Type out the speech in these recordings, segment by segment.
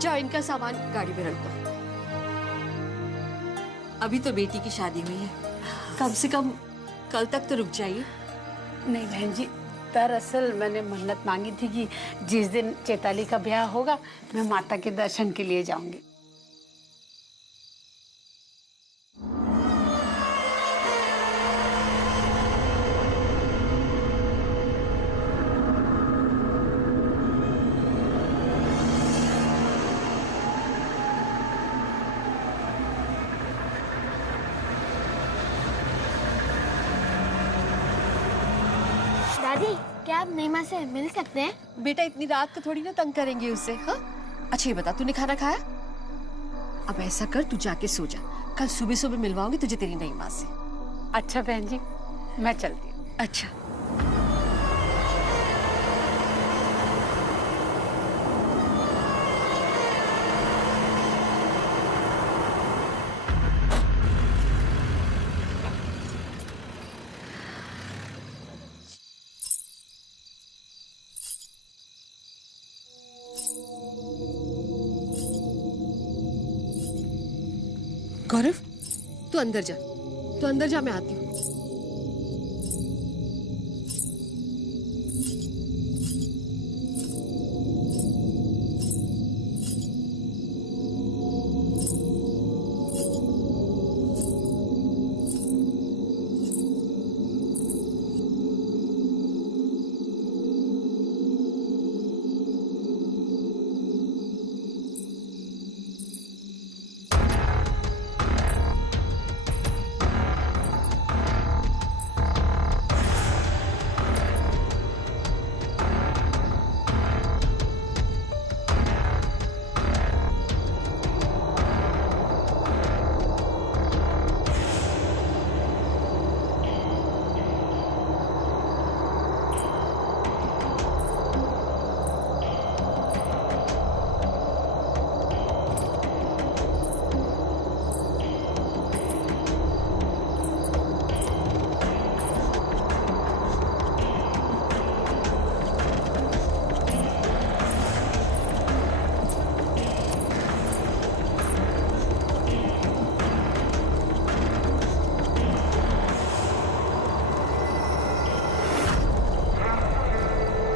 जाओ इनका सामान गाड़ी में रख दो। अभी तो बेटी की शादी हुई है, कम से कम कल तक तो रुक जाइए। नहीं बहन जी, दरअसल मैंने मन्नत मांगी थी कि जिस दिन चैताली का ब्याह होगा मैं माता के दर्शन के लिए जाऊंगी। दादी, क्या आप नीमा से मिल सकते हैं? बेटा इतनी रात को थोड़ी ना तंग करेंगे उससे। हाँ अच्छा ये बता, तूने खाना खाया? अब ऐसा कर, तू जाके सो जा, कल सुबह सुबह मिलवाऊंगी तुझे तेरी नई माँ से। अच्छा बहन जी, मैं चलती हूँ। अच्छा। गौरव, तू अंदर जा, तू अंदर जा, मैं आती हूँ।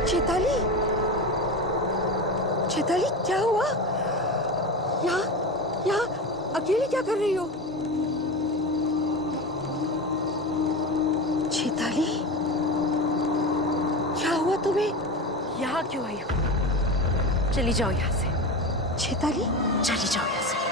चैताली, चैताली क्या हुआ? यहाँ अकेले क्या कर रही हो? चैताली, क्या हुआ तुम्हें? यहाँ क्यों आई हो? चली जाओ यहाँ से। चैताली, चली जाओ यहाँ से।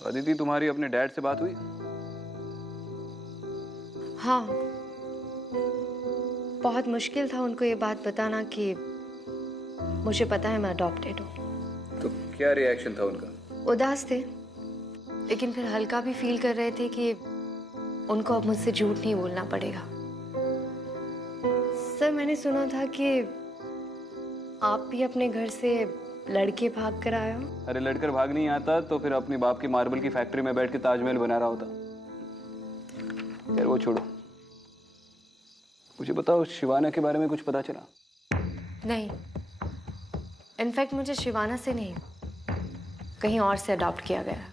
अदिति, तुम्हारी अपने डैड से बात हुई? हाँ, बहुत मुश्किल था उनको ये बात बताना कि मुझे पता है मैं अडॉप्टेड हूँ। तो क्या रिएक्शन था उनका? उदास थे, लेकिन फिर हल्का भी फील कर रहे थे कि उनको अब मुझसे झूठ नहीं बोलना पड़ेगा। सर, मैंने सुना था कि आप भी अपने घर से लड़के भाग कर आए हो। अरे लड़कर भाग नहीं आता तो फिर अपनी बाप की मार्बल की फैक्ट्री में बैठ के ताजमहल बना रहा होता। यार वो छोड़ो, मुझे बताओ शिवाना के बारे में कुछ पता चला? नहीं, इनफैक्ट मुझे शिवाना से नहीं, कहीं और से अडॉप्ट किया गया।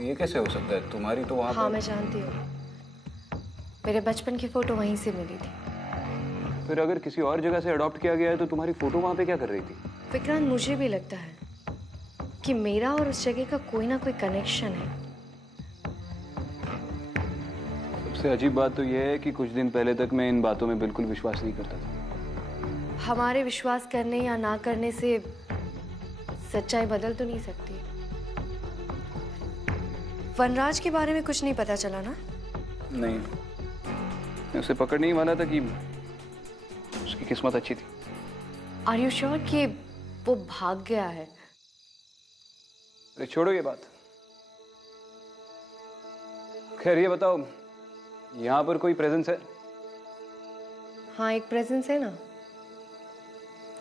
ये कैसे हो सकता है? तुम्हारी तो वहाँ हाँ मैं जानती हूँ, मेरे बचपन की फोटो वहीं से मिली थी। फिर अगर किसी और जगह से अडॉप्ट किया गया है तो तुम्हारी फोटो वहाँ पे क्या कर रही थी? विक्रांत, मुझे भी लगता है कि मेरा और उस जगह का कोई ना कोई कनेक्शन है। सबसे अजीब बात तो यह है कि कुछ दिन पहले तक मैं इन बातों में बिल्कुल विश्वास नहीं करता था। हमारे विश्वास करने या ना करने से सच्चाई बदल तो नहीं सकती। वनराज के बारे में कुछ नहीं पता चला ना? नहीं, मैं उसे पकड़ नहीं वाला था कि उसकी किस्मत अच्छी थी। आर यू श्योर कि वो भाग गया है? अरे छोड़ो ये बात। खैर ये बताओ, यहाँ पर कोई प्रेजेंस है? हाँ, एक प्रेजेंस है ना,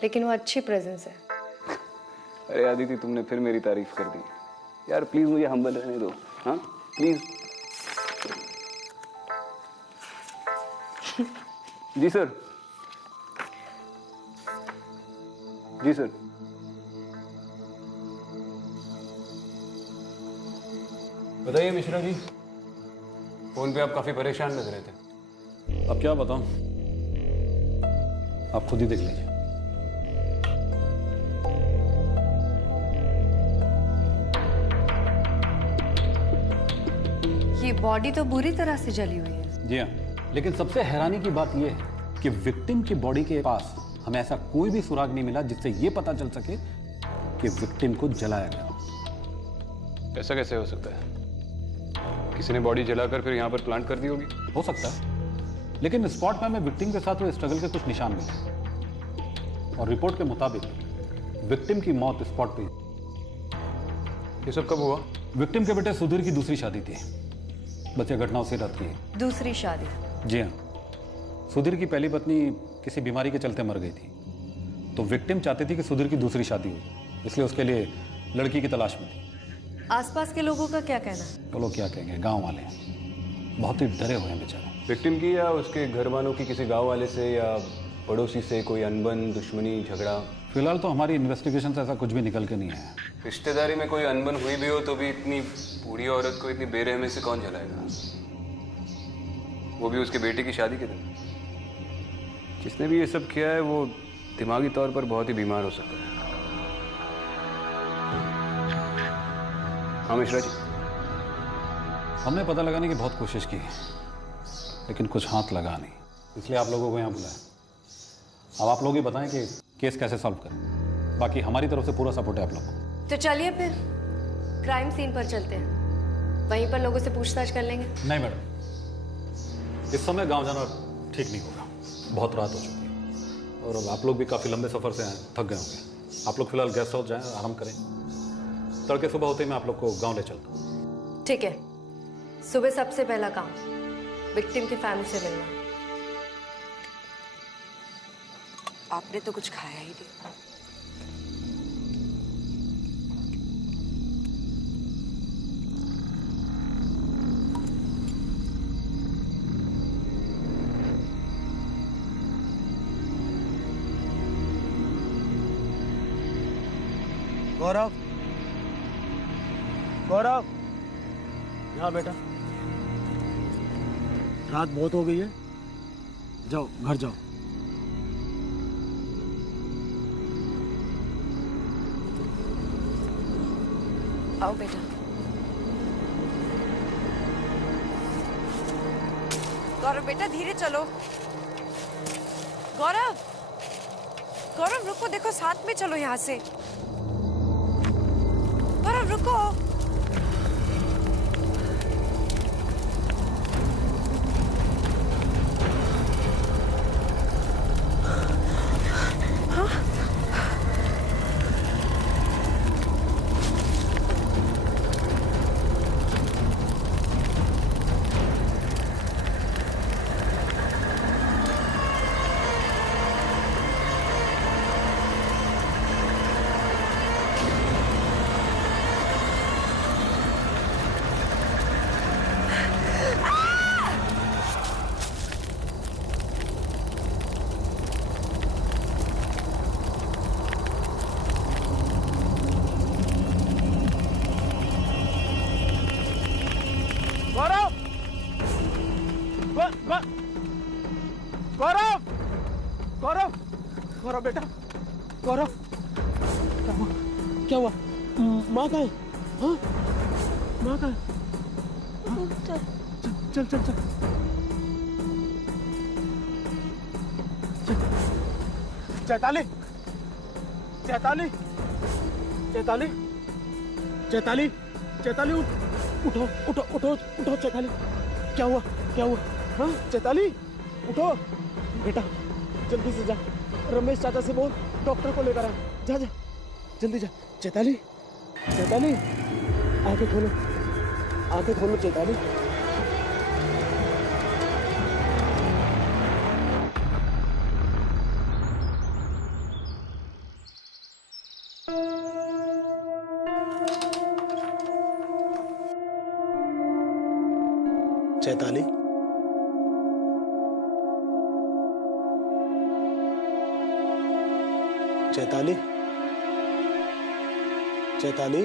लेकिन वो अच्छी प्रेजेंस है। अरे आदिति, तुमने फिर मेरी तारीफ कर दी यार। प्लीज मुझे हम्बल रहने दो, हाँ प्लीज। जी सर। जी सर। बताइए मिश्रा जी, फोन पे आप काफी परेशान लग रहे थे। अब क्या बताऊं, आप खुद ही देख लीजिए। ये बॉडी तो बुरी तरह से जली हुई है। जी हाँ, लेकिन सबसे हैरानी की बात यह है कि विक्टिम की बॉडी के पास हमें ऐसा कोई भी सुराग नहीं मिला जिससे यह पता चल सके कि विक्टिम को जलाया गया। ऐसा कैसे हो सकता है? किसी ने बॉडी जलाकर फिर यहाँ पर प्लांट कर दी होगी। हो सकता है, लेकिन स्पॉट पे हमें विक्टिम के साथ हुए स्ट्रगल के कुछ निशान मिले और रिपोर्ट के मुताबिक विक्टिम की मौत स्पॉट पे। ये सब कब हुआ? विक्टिम के बेटे सुधीर की दूसरी शादी थी। बस यह घटना उसी रात की है। दूसरी शादी? जी हाँ, सुधीर की पहली पत्नी किसी बीमारी के चलते मर गई थी, तो विक्टिम चाहती थी कि सुधीर की दूसरी शादी हो, इसलिए उसके लिए लड़की की तलाश में थी। आसपास के लोगों का क्या कहना है? तो लोग क्या कहेंगे, गांव वाले बहुत ही डरे हुए हैं बेचारे। विक्टिम की या उसके घर वालों की किसी गांव वाले से या पड़ोसी से कोई अनबन, दुश्मनी, झगड़ा? फिलहाल तो हमारी इन्वेस्टिगेशन से ऐसा कुछ भी निकल के नहीं आया। रिश्तेदारी में कोई अनबन हुई भी हो तो भी इतनी बूढ़ी औरत को इतनी बेरहमी से कौन जलाएगा, वो भी उसके बेटे की शादी के दिन? जिसने भी ये सब किया है वो दिमागी तौर पर बहुत ही बीमार हो सकता है। हाँ मिश्रा जी। हमने पता लगाने की बहुत कोशिश की, लेकिन कुछ हाथ लगा नहीं, इसलिए आप लोगों को यहाँ बुलाया। अब आप लोग ही बताएं कि केस कैसे सॉल्व करें। बाकी हमारी तरफ से पूरा सपोर्ट है आप लोग को। तो चलिए फिर क्राइम सीन पर चलते हैं, वहीं पर लोगों से पूछताछ कर लेंगे। नहीं मैडम, इस समय गांव जाना ठीक नहीं होगा, बहुत रात हो चुकी है और अब आप लोग भी काफ़ी लंबे सफ़र से आए, थक गए होंगे। आप लोग फिलहाल गेस्ट हाउस जाएं, आराम करें। तड़के सुबह होते ही मैं आप लोग को गांव ले चलता हूँ। ठीक है, सुबह सबसे पहला काम विक्टिम की फैमिली से मिलना है। आपने तो कुछ खाया ही नहीं। गौरव, गौरव, यहाँ बेटा। रात बहुत हो गई है, जाओ घर जाओ। आओ बेटा। गौरव बेटा धीरे चलो। गौरव, गौरव रुको, देखो साथ में चलो यहाँ से। गौरव रुको। गौरव, गौरव, गौरव बेटा, गौरव, क्या हुआ? क्या हुआ? माँ कहाँ है? हाँ? माँ कहाँ है? चल चल चल चैताली, चैताली, चैताली, चैताली, चैताली, उठो उठो उठो उठो चैताली। क्या हुआ? क्या हुआ? हाँ चैताली, उठो बेटा, जल्दी से जा, रमेश चाचा से बोल डॉक्टर को लेकर आ। जा जा जल्दी जा। चैताली, चैताली, आंखें खोलो, आंखें खोलो चैताली। चैताली, चैताली, चैताली।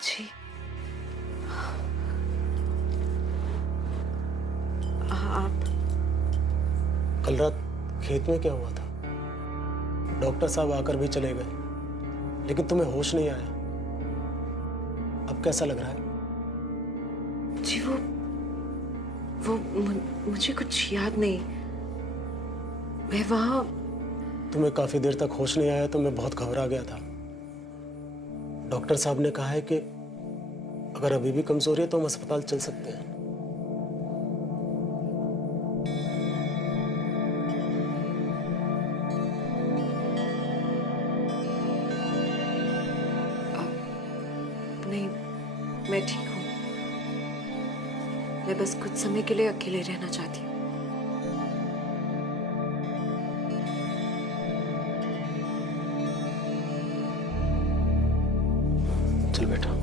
जी आप कल रात खेत में क्या हुआ था? डॉक्टर साहब आकर भी चले गए, लेकिन तुम्हें होश नहीं आया। अब कैसा लग रहा है? जी मुझे कुछ याद नहीं। मैं वहां तुम्हें काफी देर तक होश नहीं आया तो मैं बहुत घबरा गया था। डॉक्टर साहब ने कहा है कि अगर अभी भी कमजोरी है तो हम अस्पताल चल सकते हैं। नहीं, मैं ठीक हूँ। मैं बस कुछ समय के लिए अकेले रहना चाहती हूँ। चल बेटा।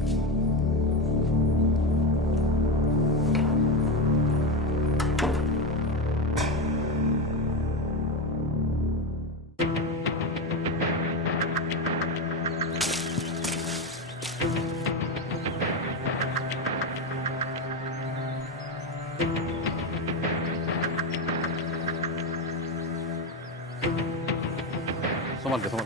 समझ गया, समझ।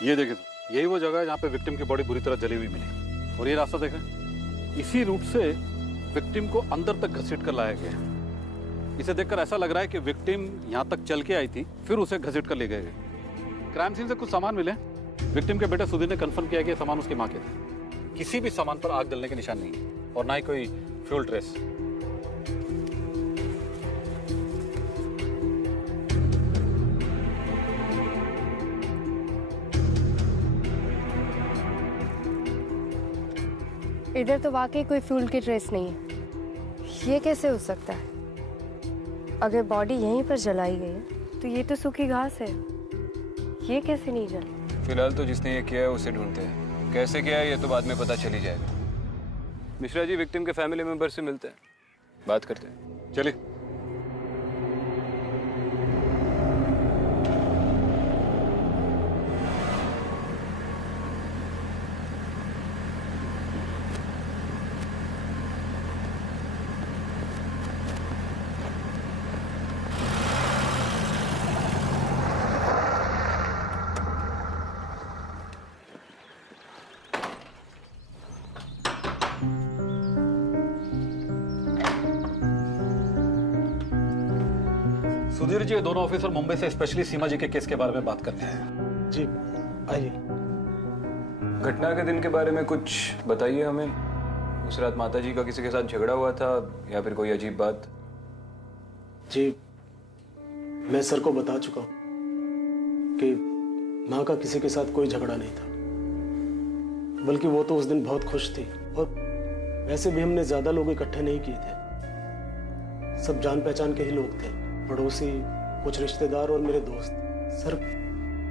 ये देखिए, यही वो जगह है जहाँ पे विक्टिम की बॉडी बुरी तरह जली हुई मिली। और ये रास्ता देखें, इसी रूट से विक्टिम को अंदर तक घसीट कर लाया गया है। इसे देखकर ऐसा लग रहा है कि विक्टिम यहाँ तक चल के आई थी, फिर उसे घसीट कर ले गए। क्राइम सीन से कुछ सामान मिले। विक्टिम के बेटे सुधीर ने कंफर्म किया कि ये सामान उसकी माँ के थे। किसी भी सामान पर आग जलने के निशान नहीं है और ना ही कोई फ्यूल ट्रेस। इधर तो वाकई कोई फ्यूल की ट्रेस नहीं है। ये कैसे हो सकता है? अगर बॉडी यहीं पर जलाई गई है तो ये तो सूखी घास है, ये कैसे नहीं जली? फिलहाल तो जिसने ये किया है उसे ढूंढते हैं। कैसे किया है ये तो बाद में पता चल ही जाएगा। मिश्रा जी विक्टिम के फैमिली मेंबर से मिलते हैं, बात करते हैं। चलिए। सुधीर जी, ये दोनों ऑफिसर मुंबई से स्पेशली सीमा जी के केस के बारे में बात करने आए हैं। जी आइए। घटना के दिन के बारे में कुछ बताइए हमें। उस रात माता जी का किसी के साथ झगड़ा हुआ था या फिर कोई अजीब बात? जी मैं सर को बता चुका हूं कि माँ का किसी के साथ कोई झगड़ा नहीं था, बल्कि वो तो उस दिन बहुत खुश थी। और वैसे भी हमने ज्यादा लोग इकट्ठे नहीं किए थे, सब जान पहचान के ही लोग थे, पड़ोसी, कुछ रिश्तेदार और मेरे दोस्त। सर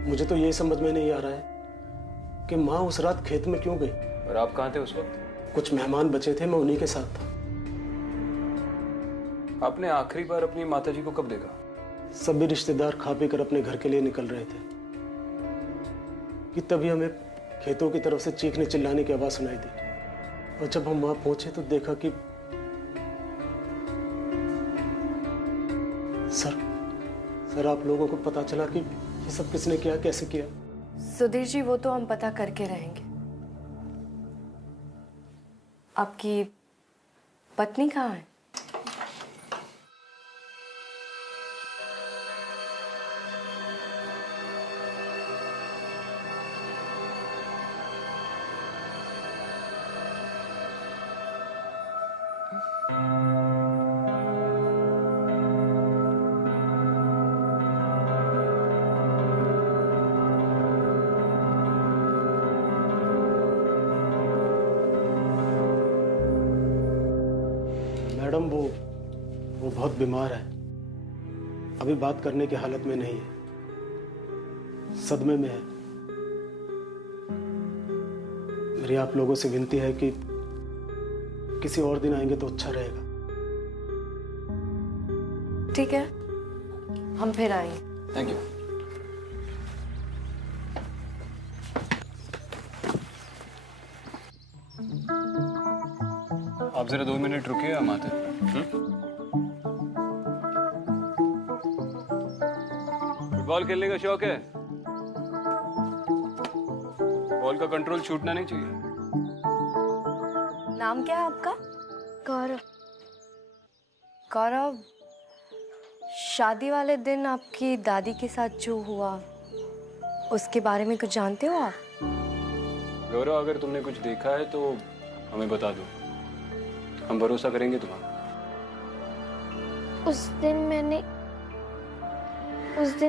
मुझे तो ये समझ में नहीं आ रहा है कि माँ उस रात खेत में क्यों गई। और आप कहाँ थे उस वक्त? कुछ मेहमान बचे थे, मैं उन्हीं के साथ था। आपने आखिरी बार अपनी माता जी को कब देखा? सभी रिश्तेदार खा पी कर अपने घर के लिए निकल रहे थे कि तभी हमें खेतों की तरफ से चीखने चिल्लाने की आवाज सुनाई दी। और जब हम वहां पहुंचे तो देखा कि सर आप लोगों को पता चला कि ये सब किसने किया, कैसे किया? सुधीर जी, वो तो हम पता करके रहेंगे। आपकी पत्नी कहाँ है? मैडम वो बहुत बीमार है, अभी बात करने की हालत में नहीं है, सदमे में है। मेरी आप लोगों से विनती है कि किसी और दिन आएंगे तो अच्छा रहेगा। ठीक है, हम फिर आएंगे। Thank you. आप जरा 2 मिनट रुकिए, हम आते हैं। फुटबॉल खेलने का शौक है? बॉल का कंट्रोल छूटना नहीं चाहिए। नाम क्या है आपका? गौरव। गौरव, शादी वाले दिन आपकी दादी के साथ जो हुआ उसके बारे में कुछ जानते हो आप? गौरव, अगर तुमने कुछ देखा है तो हमें बता दो, हम भरोसा करेंगे तुम्हारा। उस दिन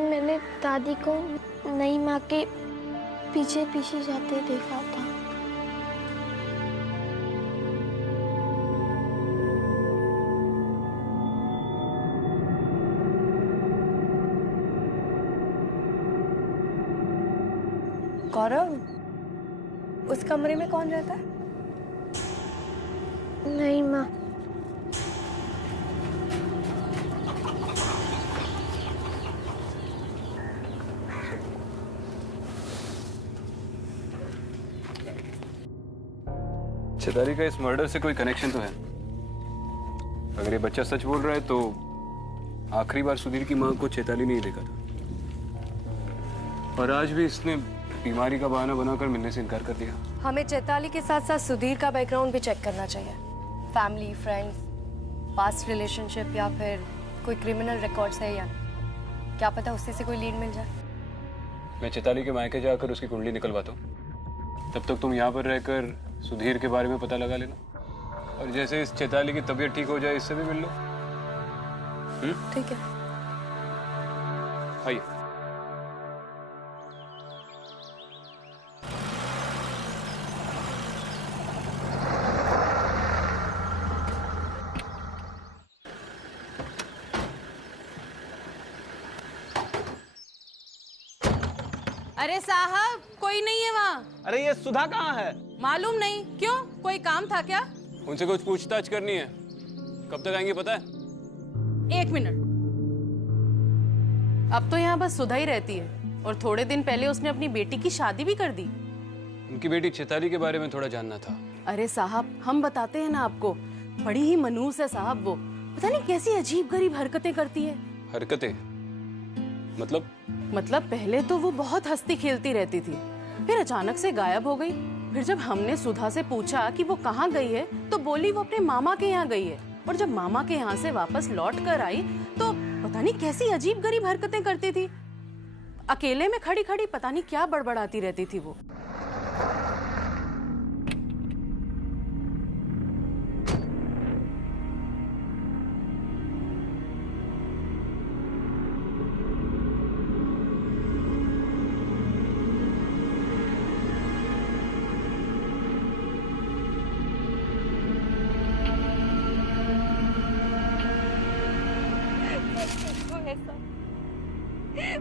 मैंने दादी को नई माँ के पीछे पीछे जाते देखा था। गौरव, उस कमरे में कौन रहता है? नई माँ। चेताली का इस मर्डर से कोई कनेक्शन तो है। अगर ये बच्चा सच बोल रहा है तो आखिरी बार सुधीर की माँ को चेताली नहीं देखा था, और आज भी इसने बीमारी का बहाना बनाकर मिलने से इनकार कर दिया। हमें चैताली के साथ साथ सुधीर का बैकग्राउंड भी चेक करना चाहिए। फैमिली, फ्रेंड्स, पास्ट रिलेशनशिप या फिर कोई क्रिमिनल रिकॉर्ड्स है या नहीं। क्या पता उससे से कोई लीड मिल जाए। मैं चेताली के मायके जाकर उसकी कुंडली निकलवाता हूँ, तब तक तुम यहाँ पर रहकर सुधीर के बारे में पता लगा लेना, और जैसे इस चेताली की तबीयत ठीक हो जाए इससे भी मिल लो। ठीक है। आइए। अरे साहब, कोई नहीं है वहाँ। अरे ये सुधा कहाँ है? मालूम नहीं, क्यों? कोई काम था क्या? उनसे कुछ पूछताछ करनी है। कब तक आएंगे पता है? 1 मिनट। अब तो यहाँ बस सुधा ही रहती है, और थोड़े दिन पहले उसने अपनी बेटी की शादी भी कर दी। उनकी बेटी चेताली के बारे में थोड़ा जानना था। अरे साहब, हम बताते हैं ना आपको, बड़ी ही मनहूस है साहब वो। पता नहीं कैसी अजीब गरीब हरकतें करती है। हरकतें? मतलब पहले तो वो बहुत हंसती खेलती रहती थी, फिर अचानक से गायब हो गई। फिर जब हमने सुधा से पूछा कि वो कहाँ गई है, तो बोली वो अपने मामा के यहाँ गई है। और जब मामा के यहाँ से वापस लौट कर आई तो पता नहीं कैसी अजीब गरीब हरकतें करती थी। अकेले में खड़ी खड़ी पता नहीं क्या बड़बड़ाती रहती थी वो।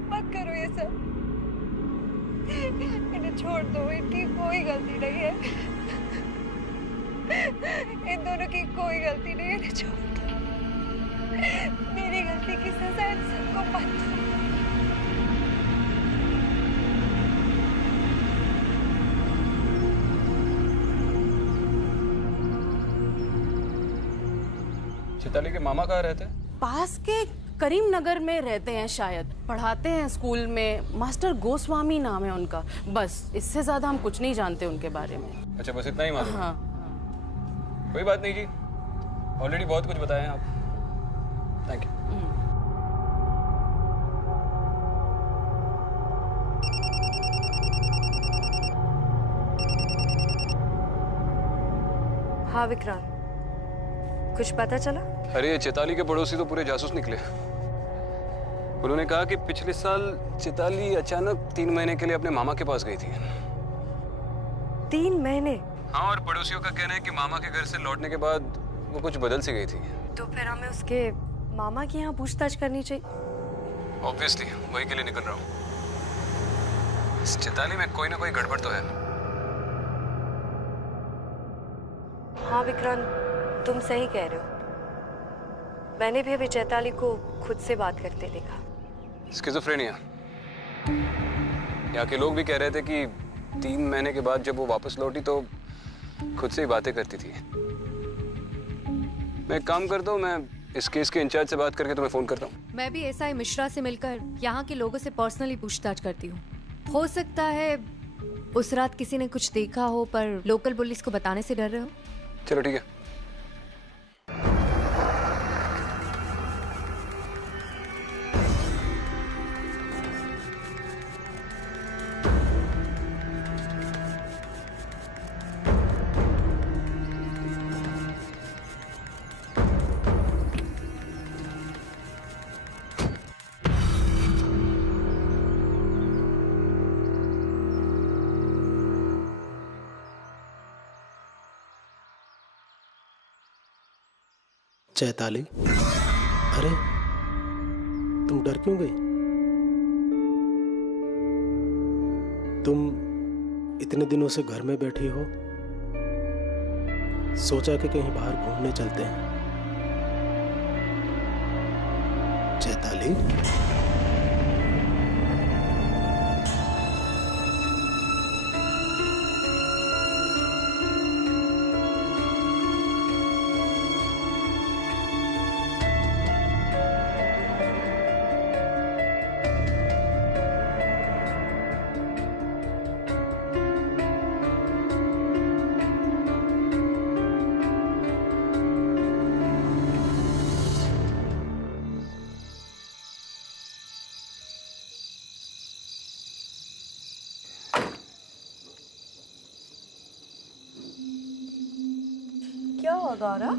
मत करो ये सब, इन्हें छोड़ दो, इनकी कोई गलती नहीं है, इन दोनों की कोई गलती नहीं है, इन्हें छोड़ दो। मेरी गलती की सजा इन सबको मत दो। चेताली के मामा कहाँ रहते हैं? पास के करीम नगर में रहते हैं शायद, पढ़ाते हैं स्कूल में। मास्टर गोस्वामी नाम है उनका। बस इससे ज्यादा हम कुछ नहीं जानते उनके बारे में। अच्छा, बस इतना ही मालूम? हाँ। कोई बात नहीं जी, ऑलरेडी बहुत कुछ बताया हैं आप। Thank you. हाँ विक्रांत, कुछ पता चला? अरे चेताली के पड़ोसी तो पूरे जासूस निकले। उन्होंने कहा कि पिछले साल चेताली अचानक 3 महीने के लिए अपने मामा के पास गई थी। 3 महीने? हाँ, और पड़ोसियों का कहना है कि मामा के घर से लौटने के बाद वो कुछ बदल सी गई थी। तो फिर हमें उसके मामा के यहाँ पूछताछ करनी चाहिए। ऑब्वियसली वही के लिए निकल रहा हूँ। इस चैताली में कोई ना कोई गड़बड़ तो है। हाँ विक्रांत, तुम सही कह रहे हो। मैंने भी अभी चैताली को खुद से बात करते देखा। स्किज़ोफ्रेनिया। यहाँ के लोग भी कह रहे थे कि 3 महीने के बाद जब वो वापस लौटी तो खुद से ही बातें करती थी। मैं एक काम करता हूँ, मैं इस केस के इंचार्ज से बात करके तुम्हें फोन करता हूँ। मैं भी एसआई मिश्रा से मिलकर यहाँ के लोगों से पर्सनली पूछताछ करती हूँ। हो सकता है उस रात किसी ने कुछ देखा हो पर लोकल पुलिस को बताने से डर रहे हो। चलो ठीक है। चैताली, अरे तुम डर क्यों गई? तुम इतने दिनों से घर में बैठी हो, सोचा कि कहीं बाहर घूमने चलते हैं। चैताली, क्या हुआ गौरव?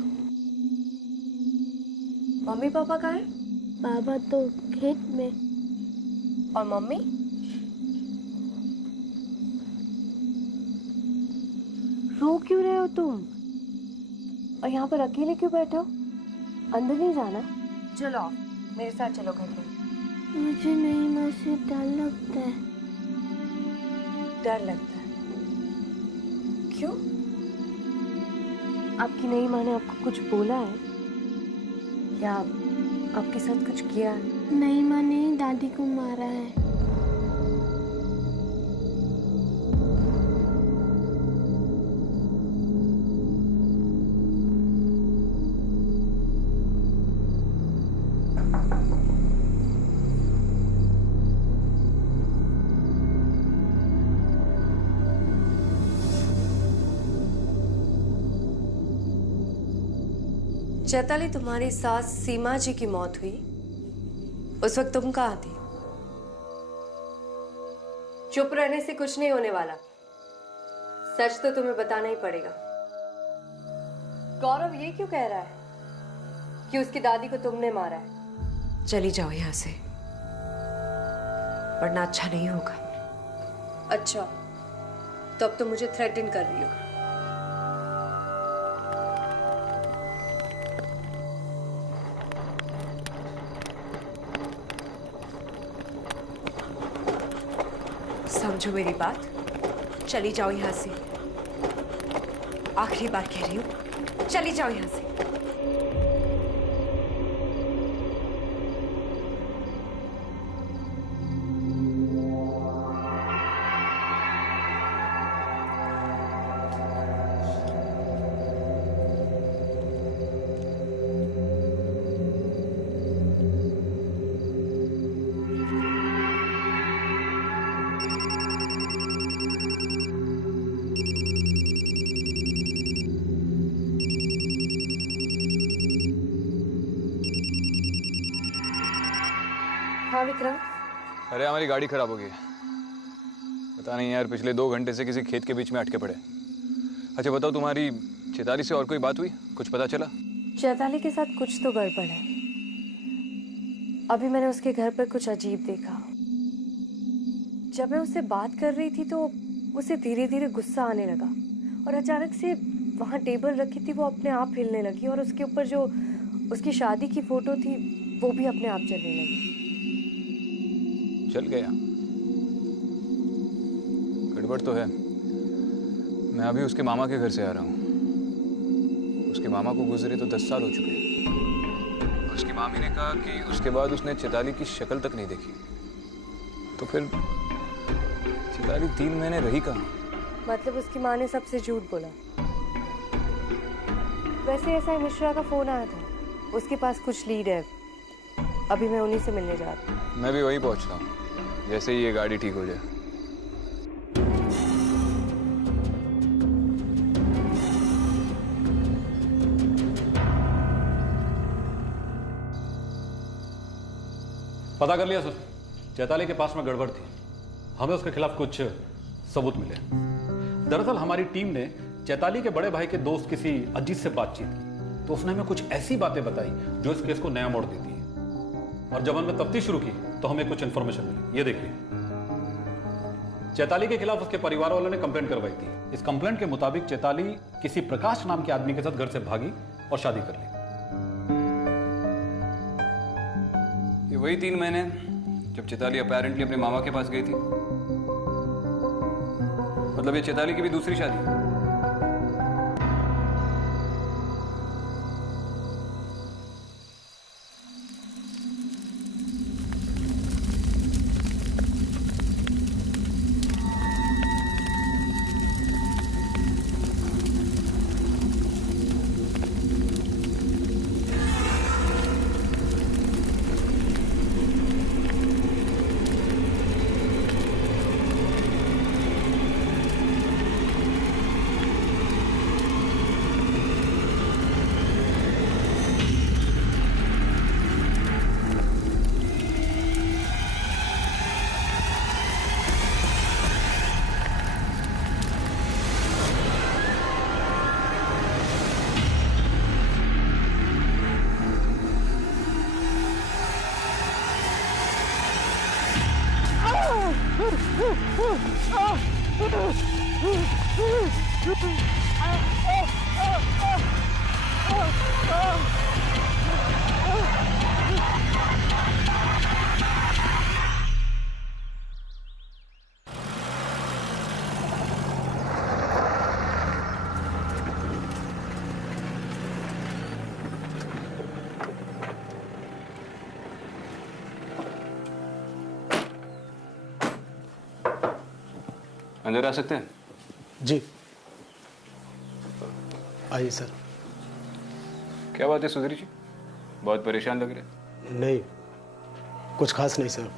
मम्मी पापा कहाँ हैं? पापा तो खेत में। और मम्मी? रो क्यों रहे हो तुम? और यहाँ पर अकेले क्यों बैठे हो? अंदर नहीं जाना? चलो आओ, मेरे साथ चलो घर में। मुझे नहीं माँ से डर लगता है। डर लगता है? क्यों? आपकी नई माँ ने आपको कुछ बोला है या आपके साथ कुछ किया है? नई माँ ने दादी को मारा है। चैताली, तुम्हारी सास सीमा जी की मौत हुई, उस वक्त तुम कहाँ थी? चुप रहने से कुछ नहीं होने वाला, सच तो तुम्हें बताना ही पड़ेगा। गौरव ये क्यों कह रहा है कि उसकी दादी को तुमने मारा है? चली जाओ यहाँ से, वरना अच्छा नहीं होगा। अच्छा, तो अब तुम मुझे थ्रेटन कर रही हो। समझो मेरी बात, चली जाओ यहाँ से। आखिरी बार कह रही हूँ, चली जाओ यहाँ से। हाँ विक्रम। अरे हमारी गाड़ी खराब हो गई है। पता नहीं यार, पिछले 2 घंटे से किसी खेत के बीच में अटके पड़े। अच्छा बताओ, तुम्हारी चैताली से और कोई बात हुई? कुछ पता चला? चैताली के साथ कुछ तो गड़बड़ है। अभी मैंने उसके घर पर कुछ अजीब देखा। जब मैं उससे बात कर रही थी तो उसे धीरे धीरे गुस्सा आने लगा और अचानक से वहाँ टेबल रखी थी वो अपने आप हिलने लगी और उसके ऊपर जो उसकी शादी की फोटो थी वो भी अपने आप चलने लगी। चल गया। गड़बड़ तो है। मैं अभी उसके मामा के घर से आ रहा हूँ। उसके मामा को गुजरे तो 10 साल हो चुके हैं। उसकी मामी ने कहा कि उसके बाद उसने चैताली की शक्ल तक नहीं देखी। तो फिर चैताली 3 महीने रही कहाँ? मतलब उसकी माँ ने सबसे झूठ बोला। वैसे एसआई मिश्रा का फोन आया था, उसके पास कुछ लीड है। अभी मैं उन्हीं से मिलने जा रही हूँ। मैं भी वही पहुँच रहा हूँ जैसे ही ये गाड़ी ठीक हो जाए। पता कर लिया सर, चैताली के पास में गड़बड़ थी। हमें उसके खिलाफ कुछ सबूत मिले। दरअसल हमारी टीम ने चैताली के बड़े भाई के दोस्त किसी अजीत से बातचीत की, तो उसने हमें कुछ ऐसी बातें बताई जो इस केस को नया मोड़ देती है। और जब हमने तफ्तीश शुरू की तो हमें कुछ इन्फॉर्मेशन मिली। ये देखिए, चैताली के खिलाफ उसके परिवार वालों ने कंप्लेंट करवाई थी। इस कंप्लेंट के मुताबिक चैताली किसी प्रकाश नाम के आदमी के साथ घर से भागी और शादी कर ली। ये वही 3 महीने जब चैताली अपैरेंटली अपने मामा के पास गई थी। मतलब ये चैताली की भी दूसरी शादी। अंदर आ सकते हैं? जी आइए सर। क्या बात है सुधीर जी, बहुत परेशान लग रहे। नहीं कुछ खास नहीं सर,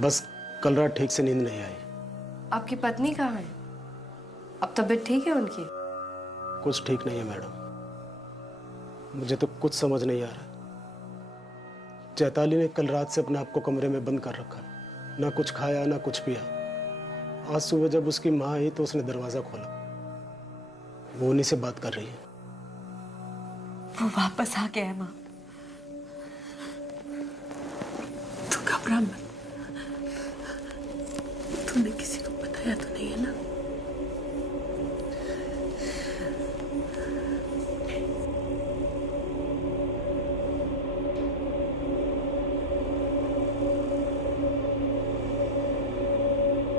बस कल रात ठीक से नींद नहीं आई। आपकी पत्नी कहाँ है? अब तबीयत ठीक है उनकी? कुछ ठीक नहीं है मैडम, मुझे तो कुछ समझ नहीं आ रहा। चैताली ने कल रात से अपने आप को कमरे में बंद कर रखा, ना कुछ खाया ना कुछ पिया। आज सुबह जब उसकी माँ आई तो उसने दरवाजा खोला, वो उन्हीं से बात कर रही है। वो वापस आ गया है माँ। तू घबरा मत। तूने किसी को बताया तो नहीं है ना?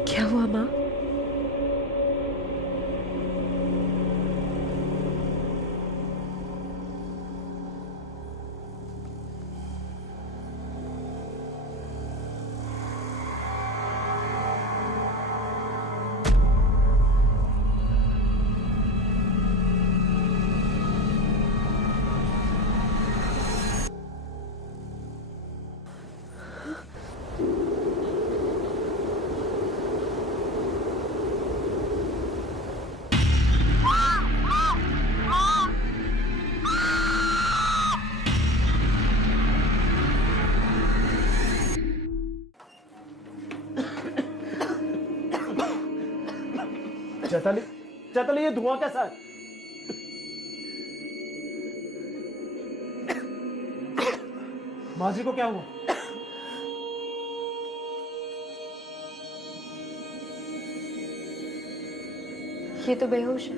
क्या हुआ माँ? चैताली, चैताली ये धुआं कैसा है? माँ जी को क्या हुआ? ये तो बेहोश है।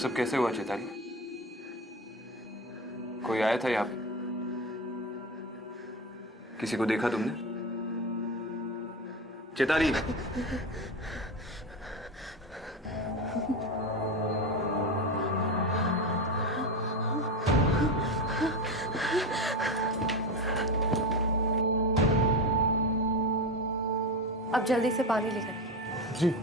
सब कैसे हुआ चैताली? कोई आया था यहाँ पे? किसी को देखा तुमने? चैताली, अब जल्दी से पानी लेकर आइए। जी।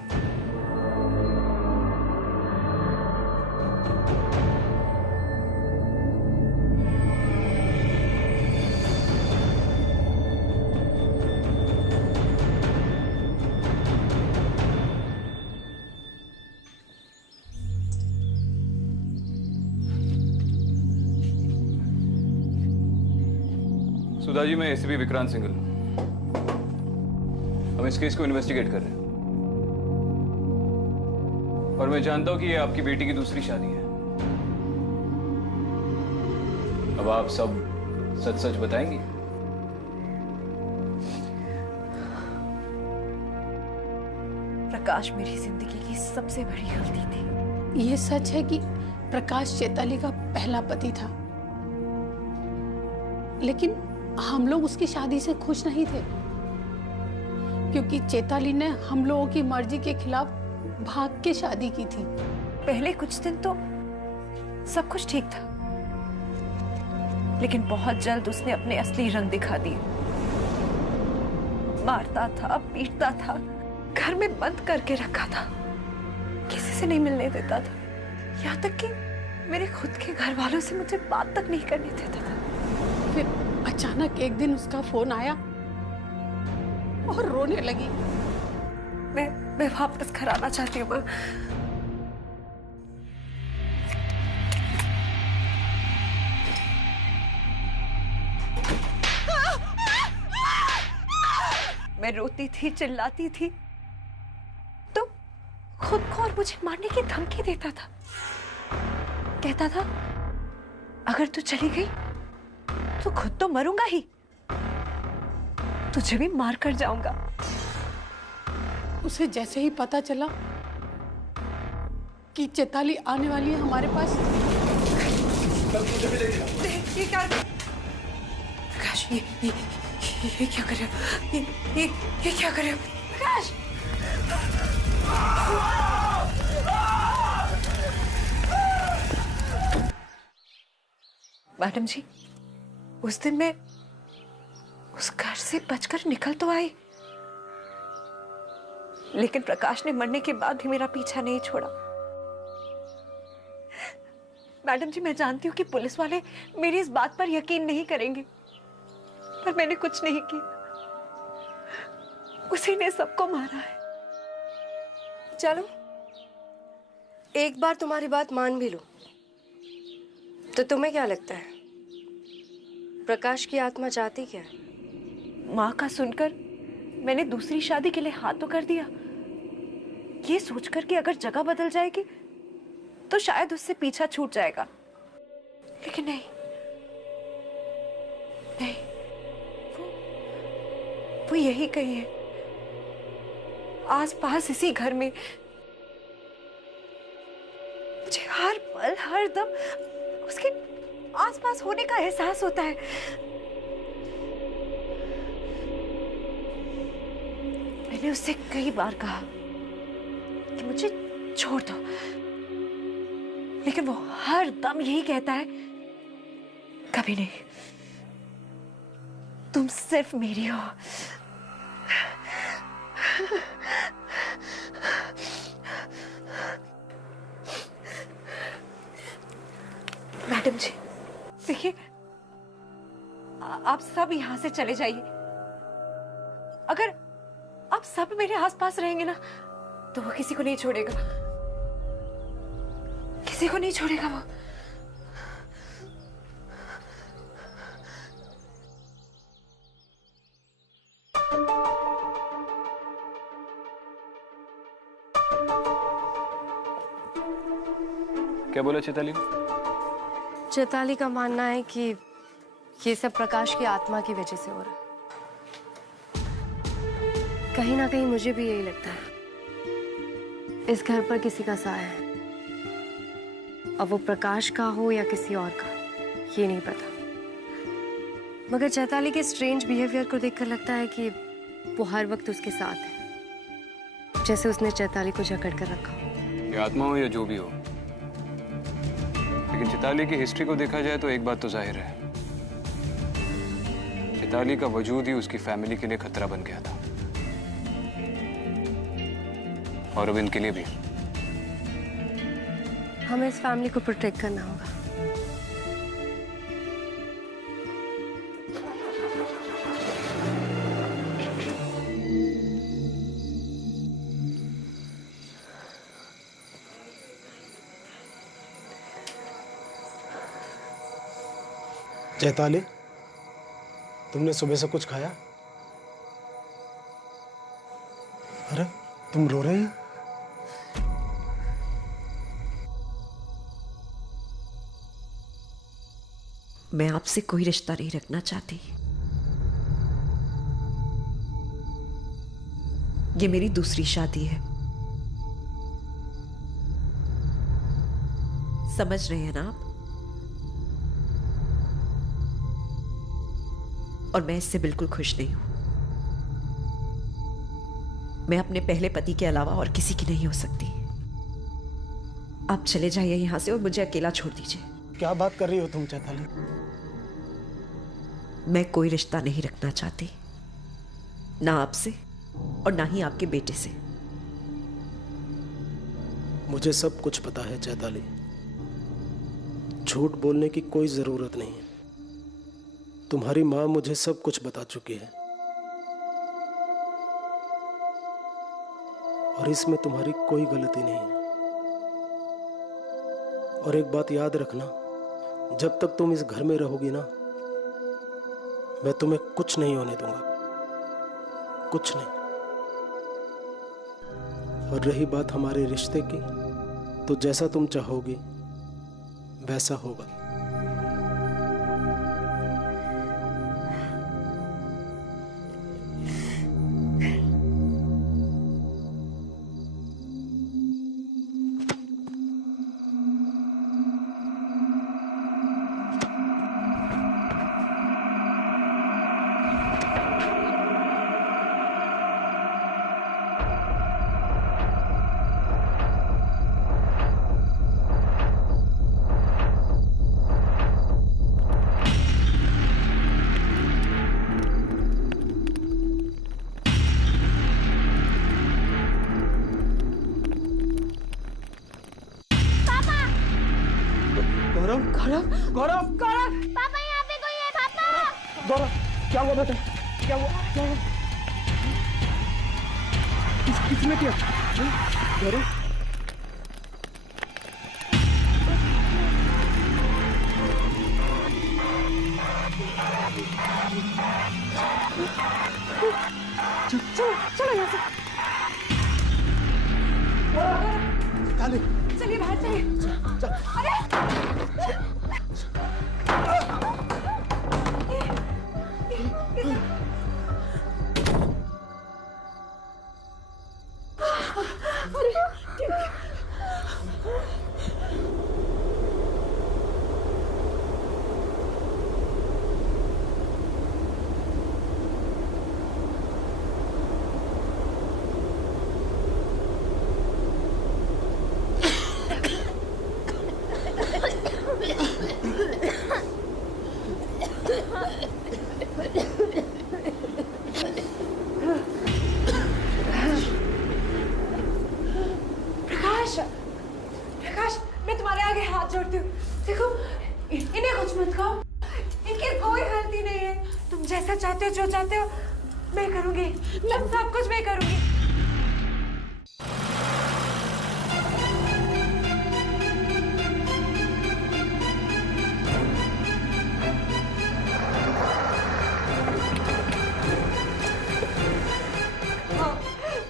सुधा जी, मैं एसीपी विक्रांत सिंघल हूं। हम इस केस को इन्वेस्टिगेट कर रहे हैं और मैं जानता हूं कि ये आपकी बेटी की दूसरी शादी है। अब आप सब सच सच बताएंगी? प्रकाश मेरी जिंदगी की सबसे बड़ी गलती थी। ये सच है कि प्रकाश चैताली का पहला पति था, लेकिन हम लोग उसकी शादी से खुश नहीं थे क्योंकि चैताली ने हम लोगों की मर्जी के खिलाफ भाग के शादी की थी। पहले कुछ दिन तो सब कुछ ठीक था, लेकिन बहुत जल्द उसने अपने असली रंग दिखा दिए। मारता था, पीटता था, घर में बंद करके रखा था, किसी से नहीं मिलने देता था, यहाँ तक कि मेरे खुद के घर वालों से मुझे बात तक नहीं करने देता था। फिर अचानक एक दिन उसका फोन आया और रोने लगी। मैं वापस घर आना चाहती हूँ। मैं रोती थी, चिल्लाती थी, तो खुद को और मुझे मारने की धमकी देता था। कहता था अगर तू चली गई तो खुद तो मरूंगा ही, तुझे भी मार कर जाऊंगा। उसे जैसे ही पता चला कि चैताली आने वाली है हमारे पास, ये क्या प्रकाश, ये क्या कर रहे हो? ये क्या कर रहे हो प्रकाश? मैडम जी, उस दिन मैं उस घर से बचकर निकल तो आई, लेकिन प्रकाश ने मरने के बाद भी मेरा पीछा नहीं छोड़ा। मैडम जी, मैं जानती हूँ कि पुलिस वाले मेरी इस बात पर यकीन नहीं करेंगे, पर मैंने कुछ नहीं किया, उसी ने सबको मारा है। चलो, एक बार तुम्हारी बात मान भी लो, तो तुम्हें क्या लगता है प्रकाश की आत्मा चाहती क्या है? माँ का सुनकर मैंने दूसरी शादी के लिए हाथ तो कर दिया, ये सोचकर कि अगर जगह बदल जाएगी तो शायद उससे पीछा छूट जाएगा, लेकिन नहीं, नहीं, वो यही कही है, आस पास इसी घर में मुझे हर पल हर दम उसके आसपास होने का एहसास होता है। मैंने उससे कई बार कहा कि मुझे छोड़ दो, लेकिन वो हर दम यही कहता है, कभी नहीं, तुम सिर्फ मेरी हो। मैडम जी, देखिए, आप सब यहां से चले जाइए। अगर आप सब मेरे आसपास रहेंगे ना, तो वो किसी को नहीं छोड़ेगा, किसी को नहीं छोड़ेगा वो। क्या बोला चैताली? चैताली का मानना है कि ये सब प्रकाश की आत्मा की वजह से हो रहा है। कहीं ना कहीं मुझे भी यही लगता है, इस घर पर किसी का साया है। अब वो प्रकाश का हो या किसी और का, ये नहीं पता। मगर चैताली के स्ट्रेंज बिहेवियर को देखकर लगता है कि वो हर वक्त उसके साथ है, जैसे उसने चैताली को जकड़ कर रखा हो। ये आत्मा हो या जो भी हो, लेकिन चैताली की हिस्ट्री को देखा जाए तो एक बात तो जाहिर है, चैताली का वजूद ही उसकी फैमिली के लिए खतरा बन गया था, और अब इनके लिए भी। हमें इस फैमिली को प्रोटेक्ट करना होगा। चैताली, तुमने सुबह से कुछ खाया? अरे तुम रो रही हो? मैं आपसे कोई रिश्ता नहीं रखना चाहती। ये मेरी दूसरी शादी है, समझ रहे हैं ना आप? और मैं इससे बिल्कुल खुश नहीं हूं। मैं अपने पहले पति के अलावा और किसी की नहीं हो सकती। आप चले जाइए यहां से और मुझे अकेला छोड़ दीजिए। क्या बात कर रही हो तुम चैताली? मैं कोई रिश्ता नहीं रखना चाहती, ना आपसे और ना ही आपके बेटे से। मुझे सब कुछ पता है चैताली, झूठ बोलने की कोई जरूरत नहीं है। तुम्हारी माँ मुझे सब कुछ बता चुकी है, और इसमें तुम्हारी कोई गलती नहीं है। और एक बात याद रखना, जब तक तुम इस घर में रहोगी ना, मैं तुम्हें कुछ नहीं होने दूंगा, कुछ नहीं। और रही बात हमारे रिश्ते की, तो जैसा तुम चाहोगी वैसा होगा। गौरव, पापा यहाँ पे कोई है। पापा गौरव, क्या हुआ बेटा? क्या हुआ? क्या हुआ? किसने किया? गौरव, चलो यहाँ से। चलिए बाहर चलिए। अरे प्रकाश, मैं तुम्हारे आगे हाथ जोड़ती हूँ। देखो, इन्हें कुछ मत कहो, इनकी कोई गलती नहीं है। तुम जैसा चाहते हो, जो चाहते हो, मैं करूँगी। सब कुछ मैं करूँगी।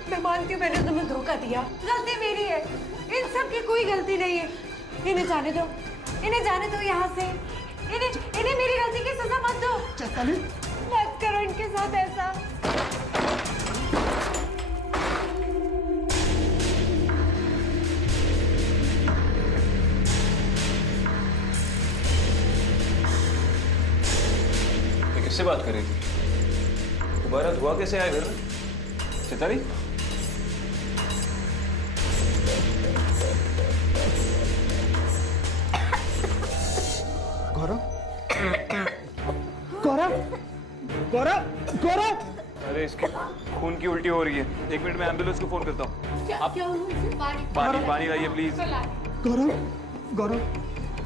मैं मानती हूँ मैंने तुम्हें धोखा दिया, गलती मेरी है। इन सब की कोई गलती नहीं है। इन्हें जाने दो, इन्हें जाने दो यहाँ से। इन्हें मेरी गलती की सजा मत दो। चैताली, मत करो इनके साथ ऐसा। किससे बात कर रही थी? दोबारा धुआं कैसे आया घर में? चैताली? गौरव गौरव गौरव गौरव, अरे इसके खून की उल्टी हो रही है। 1 मिनट में एम्बुलेंस को फोन करता हूँ। आप पानी लाइए प्लीज। गौरव गौरव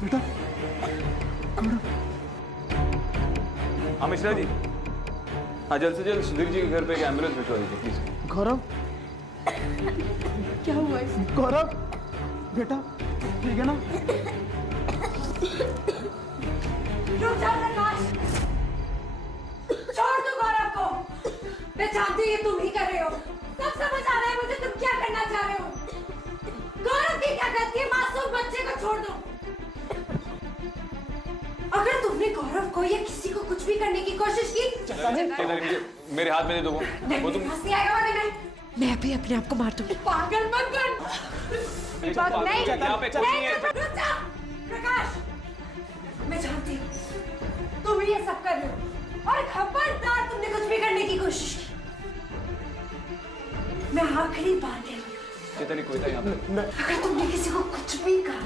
बेटा, गौरव। हाँ मिश्रा जी, हाँ जल्द से जल्द सुधीर जी के घर पे एक एम्बुलेंस भिजवा दीजिए प्लीज। गौरव क्या हुआ इसे? गौरव बेटा ठीक है ना? रुक जा प्रकाश, छोड़ दो गौरव को। मैं जानती हूँ तुम ही कर रहे हो। सब समझ आ रहा है मुझे तुम क्या करना चाह रहे हो। गौरव की क्या गलती है? मासूम बच्चे को छोड़ दो। अगर तुमने गौरव को या किसी को कुछ भी करने की कोशिश की, मेरे हाथ में दे दो वो तुम। हंसी आएगा वाले में मैं भी अपने आप को मार दूंगी। पागल मत बन। नहीं, यहाँ पे कोई नहीं है। रुक जा प्रकाश, मैं जानती हूँ तुम ही ये सब कर रहे हो और खबरदार तुमने कुछ भी करने की कोशिश की। मैं आखिरी बार कह रही हूँ, चैताली कोई था यहाँ पे? अगर तुमने किसी को कुछ भी कहा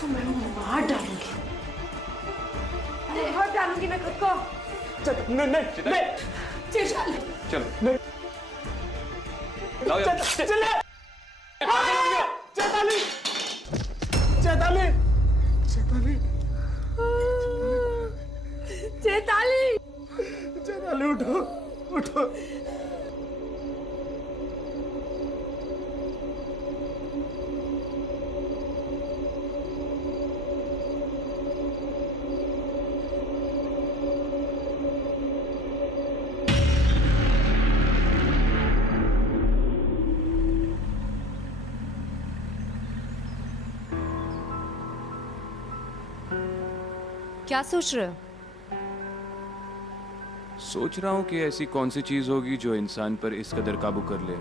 तो मैं उन्हें मार डालूंगी। मार डालूंगी मैं खुद को। नहीं चलो लाओ यार। चैताली चैताली चैताली चैताली, चैताली उठो उठो। क्या सोच रहे हो? सोच रहा हूँ कि ऐसी कौन सी चीज होगी जो इंसान पर इस कदर काबू कर ले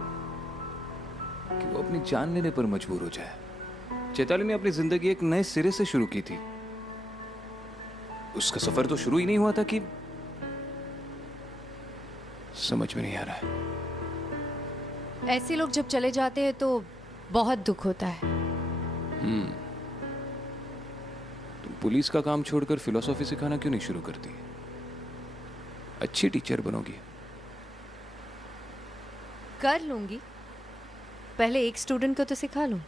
कि वो अपनी जान लेने पर मजबूर हो जाए। चैताली ने अपनी जिंदगी एक नए सिरे से शुरू की थी। उसका सफर तो शुरू ही नहीं हुआ था कि समझ में नहीं आ रहा है। ऐसे लोग जब चले जाते हैं तो बहुत दुख होता है। तुम पुलिस का काम छोड़कर फिलॉसफी सिखाना क्यों नहीं शुरू करती? अच्छी टीचर बनोगी। कर लूंगी, पहले एक स्टूडेंट को तो सिखा लूं।